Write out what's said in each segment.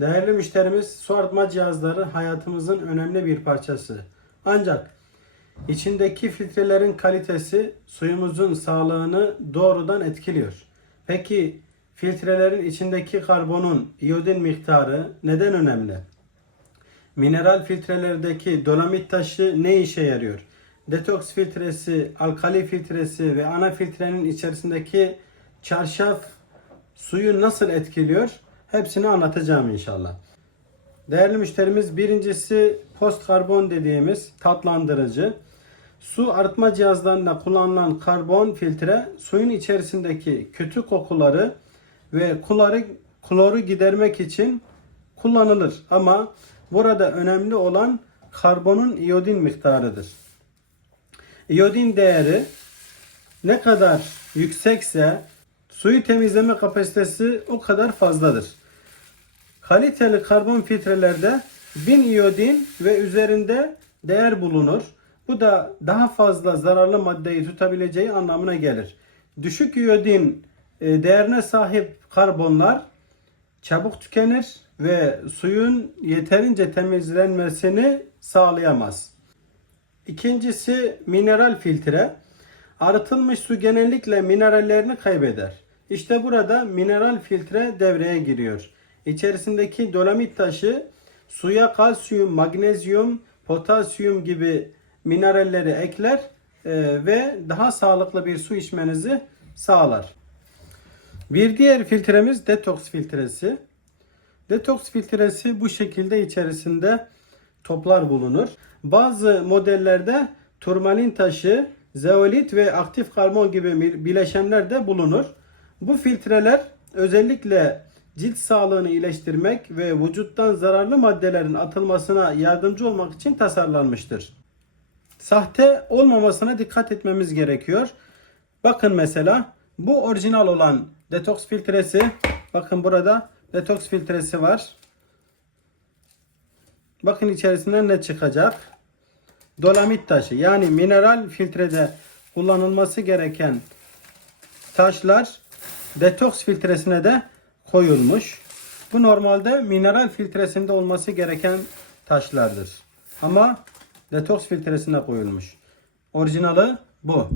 Değerli müşterimiz, su arıtma cihazları hayatımızın önemli bir parçası. Ancak içindeki filtrelerin kalitesi suyumuzun sağlığını doğrudan etkiliyor. Peki filtrelerin içindeki karbonun, iyodin miktarı neden önemli? Mineral filtrelerdeki dolomit taşı ne işe yarıyor? Detoks filtresi, alkali filtresi ve ana filtrenin içerisindeki çarşaf suyu nasıl etkiliyor? Hepsini anlatacağım inşallah. Değerli müşterimiz birincisi post karbon dediğimiz tatlandırıcı. Su arıtma cihazlarında kullanılan karbon filtre suyun içerisindeki kötü kokuları ve kuları, kloru gidermek için kullanılır. Ama burada önemli olan karbonun iyodin miktarıdır. İyodin değeri ne kadar yüksekse suyu temizleme kapasitesi o kadar fazladır. Kaliteli karbon filtrelerde 1000 iyodin ve üzerinde değer bulunur. Bu da daha fazla zararlı maddeyi tutabileceği anlamına gelir. Düşük iyodin e, değerine sahip karbonlar çabuk tükenir ve suyun yeterince temizlenmesini sağlayamaz. İkincisi mineral filtre. Arıtılmış su genellikle minerallerini kaybeder. İşte burada mineral filtre devreye giriyor. İçerisindeki dolomit taşı suya kalsiyum, magnezyum, potasyum gibi mineralleri ekler e, ve daha sağlıklı bir su içmenizi sağlar. Bir diğer filtremiz detoks filtresi. Detoks filtresi bu şekilde içerisinde toplar bulunur. Bazı modellerde turmalin taşı, zeolit ve aktif karbon gibi bileşenler de bulunur. Bu filtreler özellikle cilt sağlığını iyileştirmek ve vücuttan zararlı maddelerin atılmasına yardımcı olmak için tasarlanmıştır. Sahte olmamasına dikkat etmemiz gerekiyor. Bakın mesela bu orijinal olan detoks filtresi. Bakın burada detoks filtresi var. Bakın içerisinden ne çıkacak? Dolomit taşı yani mineral filtrede kullanılması gereken taşlar detoks filtresine de koyulmuş. Bu normalde mineral filtresinde olması gereken taşlardır. Ama detoks filtresine koyulmuş. Orijinali bu.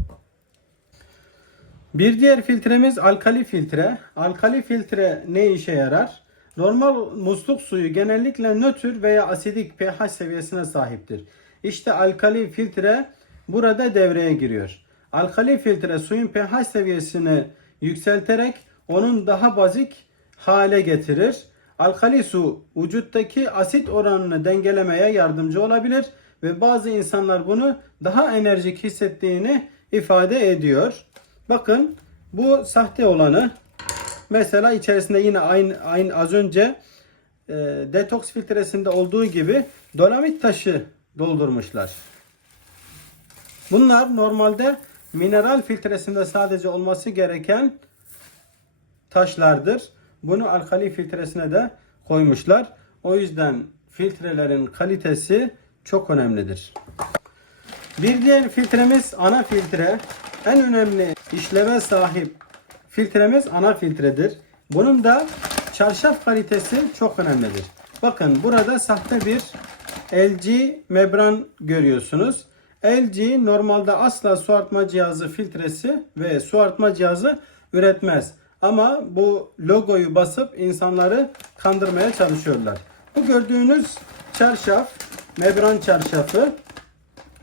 Bir diğer filtremiz alkali filtre. Alkali filtre ne işe yarar? Normal musluk suyu genellikle nötr veya asidik pH seviyesine sahiptir. İşte alkali filtre burada devreye giriyor. Alkali filtre suyun pH seviyesini yükselterek onun daha bazik hale getirir. Alkali su vücuttaki asit oranını dengelemeye yardımcı olabilir ve bazı insanlar bunu daha enerjik hissettiğini ifade ediyor. Bakın bu sahte olanı mesela içerisinde yine aynı, aynı az önce e, detoks filtresinde olduğu gibi dolomit taşı doldurmuşlar. Bunlar normalde mineral filtresinde sadece olması gereken taşlardır. Bunu alkali filtresine de koymuşlar. O yüzden filtrelerin kalitesi çok önemlidir. Bir diğer filtremiz ana filtre. En önemli işleve sahip filtremiz ana filtredir. Bunun da çarşaf kalitesi çok önemlidir. Bakın burada sahte bir LG membran görüyorsunuz. LG normalde asla su arıtma cihazı filtresi ve su arıtma cihazı üretmez. Ama bu logoyu basıp insanları kandırmaya çalışıyorlar. Bu gördüğünüz çarşaf, membran çarşafı.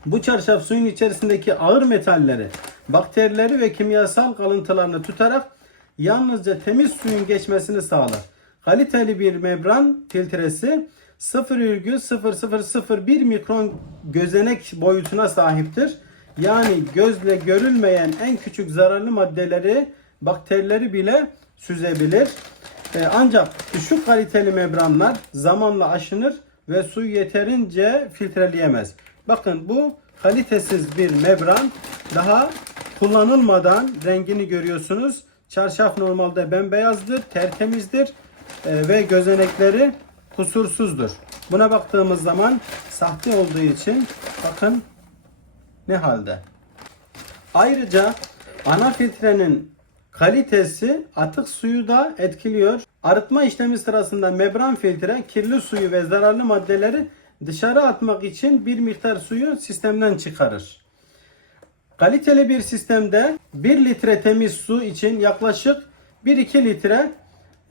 Bu çarşaf suyun içerisindeki ağır metalleri, bakterileri ve kimyasal kalıntılarını tutarak yalnızca temiz suyun geçmesini sağlar. Kaliteli bir membran filtresi 0,0001 mikron gözenek boyutuna sahiptir. Yani gözle görülmeyen en küçük zararlı maddeleri, bakterileri bile süzebilir. Ee, ancak düşük kaliteli membranlar zamanla aşınır ve suyu yeterince filtreleyemez. Bakın bu kalitesiz bir membran daha kullanılmadan rengini görüyorsunuz. Çarşaf normalde bembeyazdır, tertemizdir e, ve gözenekleri kusursuzdur. Buna baktığımız zaman sahte olduğu için bakın ne halde. Ayrıca ana filtrenin kalitesi atık suyu da etkiliyor. Arıtma işlemi sırasında membran filtre kirli suyu ve zararlı maddeleri dışarı atmak için bir miktar suyu sistemden çıkarır. Kaliteli bir sistemde 1 litre temiz su için yaklaşık 1-2 litre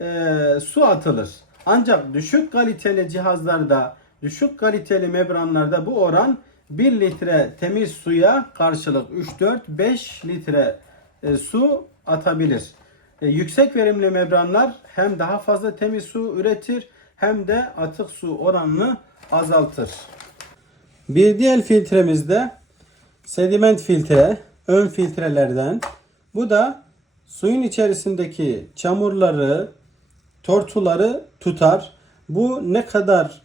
e, su atılır. Ancak düşük kaliteli cihazlarda, düşük kaliteli membranlarda bu oran 1 litre temiz suya karşılık 3-4-5 litre e, su atabilir. E, yüksek verimli membranlar hem daha fazla temiz su üretir hem de atık su oranını azaltır. Bir diğer filtremizde sediment filtre, ön filtrelerden. Bu da suyun içerisindeki çamurları, tortuları tutar. Bu ne kadar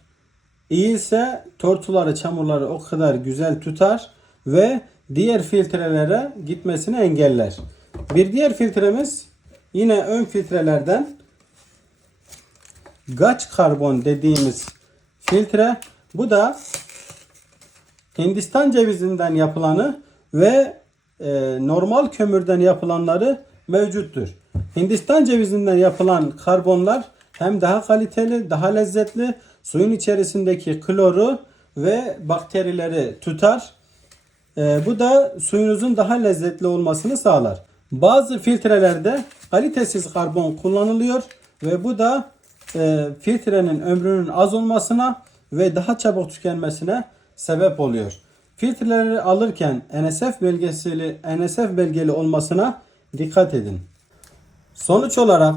iyiyse tortuları, çamurları o kadar güzel tutar ve diğer filtrelere gitmesini engeller. Bir diğer filtremiz yine ön filtrelerden gaç karbon dediğimiz filtre. Bu da Hindistan cevizinden yapılanı ve e, normal kömürden yapılanları mevcuttur. Hindistan cevizinden yapılan karbonlar hem daha kaliteli, daha lezzetli, suyun içerisindeki kloru ve bakterileri tutar. E, bu da suyunuzun daha lezzetli olmasını sağlar. Bazı filtrelerde kalitesiz karbon kullanılıyor ve bu da e, filtrenin ömrünün az olmasına ve daha çabuk tükenmesine sebep oluyor. Filtreleri alırken NSF belgeseli NSF belgeli olmasına dikkat edin. Sonuç olarak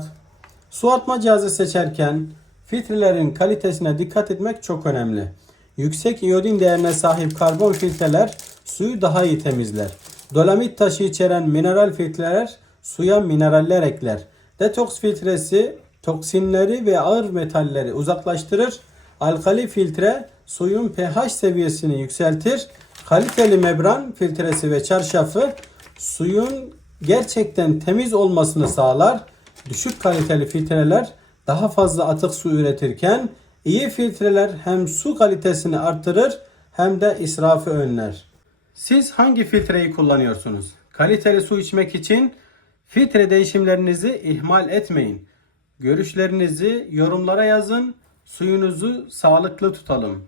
su atma cihazı seçerken filtrelerin kalitesine dikkat etmek çok önemli. Yüksek iyodin değerine sahip karbon filtreler suyu daha iyi temizler. Dolamit taşı içeren mineral filtreler suya mineraller ekler. Detoks filtresi toksinleri ve ağır metalleri uzaklaştırır. Alkali filtre suyun pH seviyesini yükseltir. Kaliteli membran filtresi ve çarşafı suyun gerçekten temiz olmasını sağlar. Düşük kaliteli filtreler daha fazla atık su üretirken iyi filtreler hem su kalitesini artırır hem de israfı önler. Siz hangi filtreyi kullanıyorsunuz? Kaliteli su içmek için filtre değişimlerinizi ihmal etmeyin. Görüşlerinizi yorumlara yazın. Suyunuzu sağlıklı tutalım.